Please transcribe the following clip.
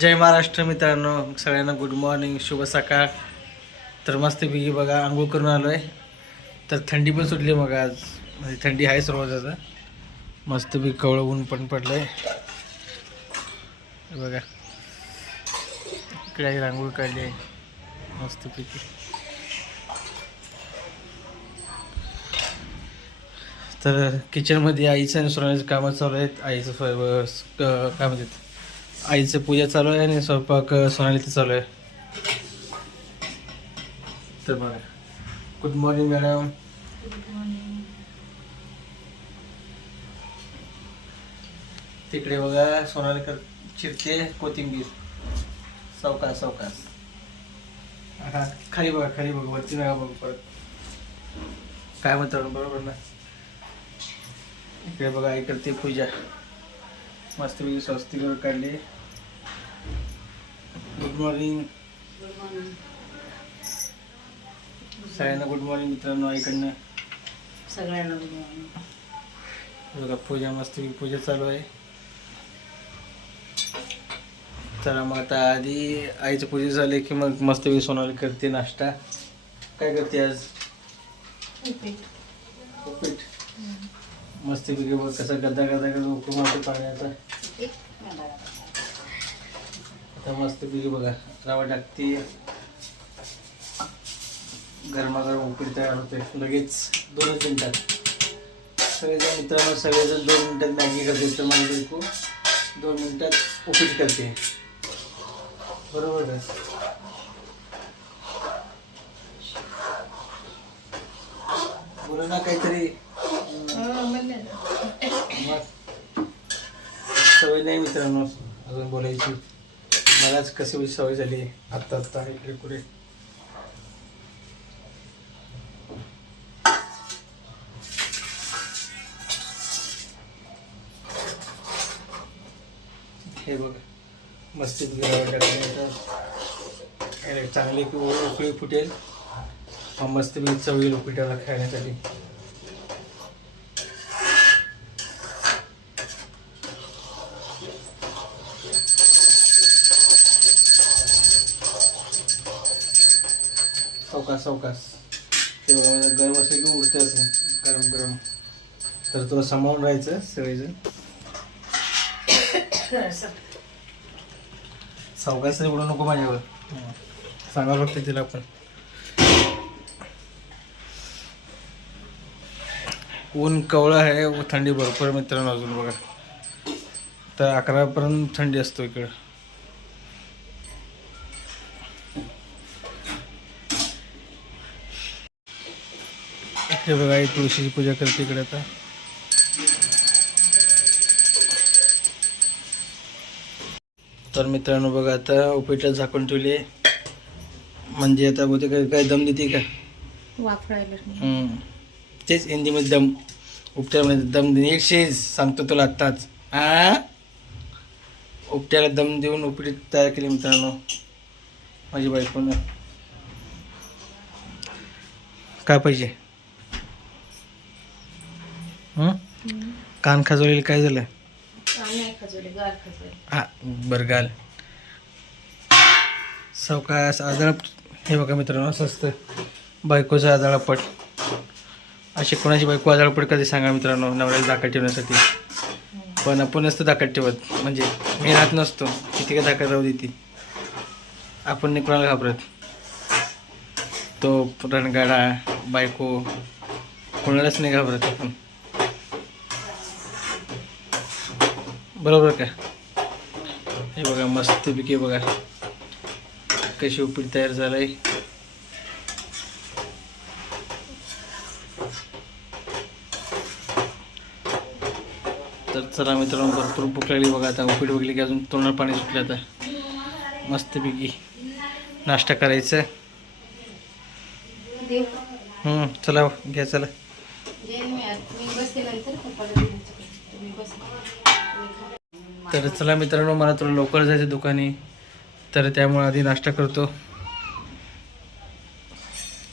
जय महाराष्ट्र मित्रांनो सगळ्यांना good morning शुभ सकाळ. तर मस्तपैकी बघा आंघोळ करून आलो आहे तर थंडी पण सुटली मग आज. म्हणजे थंडी आहेच रोज मस्त मस्तपैकी कवळं ऊन पण पडलं आहे बघा. इकडे रांगोळ काढली आहे. मस्तपैकी. तर किचनमध्ये आईचं आणि सोनालीचं कामं चालू आहेत. आईचं काय म्हणतात? आईचं पूजा चालू आहे आणि स्वयंपाक सोनालीचं चालू आहे. तर बघा. गुड मॉर्निंग मॅडम तिकडे बघा सोनाली कर चिरते कोथिंबीर. सावकाश सावकाश. हा खाली बघा खाली बघा वरती नका बघ परत. काय म्हणतो बरोबर ना? इकडे बघा आई करते पूजा. मस्तपैकी स्वस्तिक काढली. गुड मॉर्निंग सगळ्यांना गुड मॉर्निंग मित्रांनो आईकडनं. सगळ्यांना. बघा पूजा मस्तपैकी पूजा चालू आहे. चला मग आता आधी आईचं पूजा झाली की मग मस्तपैकी सोनाली करते नाश्ता. काय करते आज? उपीट. मस्तपैकी बघ कसा गदा गदा गदा उकळून मारते पाण्याचा आता. मस्तपैकी बघा रवा टाकते. गरमागरम उपीट तयार होते. लगेच दोनच मिनटात. सगळेजण मित्रांनो सगळेजण दोन मिनटात मॅगी करते तर माझी बायको दोन मिनटात उपीट करते. बरोबर आहे. बोला ना काहीतरी मग सवय नाही मित्रांनो. अजून बोलायची. मलाच कशी बी सवय झाली? आत्ता आत्ता इकडे कुठे हे बघ मस्तीत चांगली की उकळी फुटेल. मग मस्त चव येईल उपिटाला खाण्यासाठी सावकाश सावकाश ते गरम असेल की उडते असं. गरम गरम. तर तुला सामावून राहायचं सगळेजण. सावकाश उडू नको माझ्यावर. सांगावं लागतं तिला पण. ऊन कवळं आहे थंडी भरपूर मित्रांनो अजून बघा. तर अकरापर्यंत थंडी असतो इकडं. हे बघा आई तुळशीची पूजा करते इकडे आता. तर मित्रांनो बघा आता उपीटला झाकून ठेवले. म्हणजे आता बहुतेक काय- काय दम देते का? वाफरायला हम्म. तेच हिंदीमध्ये दम. उपट्यामध्ये दम देणे. एकशे सांगतो तुला आत्ताच. आ? उपट्याला दम देऊन उपडी तयार केली मित्रांनो. माझी बायकोनं काय पाहिजे? हं? कान खाजवलेलं काय झालं? नाही खजवले गाल खजवले. हा बरं गाल. सावकाश आदळप हे बघा मित्रांनो असं असतं. बायकोचं आदळपट अशी कोणाची बायको आदळपट कधी सांगा मित्रांनो नवऱ्याला दाखल ठेवण्यासाठी? पण आपण नसतं दाखल ठेवत. म्हणजे मी राहत नसतो. किती का दाखल राहू देते आपण नाही कोणाला घाबरत. तो रणगाडा बायको कोणालाच नाही घाबरत आपण. बरोबर का? हे बघा मस्त पिके बघा. कशी उपीट तयार झालंय. तर चला मित्रांनो भरपूर भूक लागली बघा आता. उपीट बघली की अजून तोंडात पाणी सुटलं आता. मस्तपैकी नाश्ता करायचं. चला हो, घ्या चला. तर चला मित्रांनो मला थोडं लवकर जायचं दुकानी. तर त्यामुळे आधी नाश्ता करतो.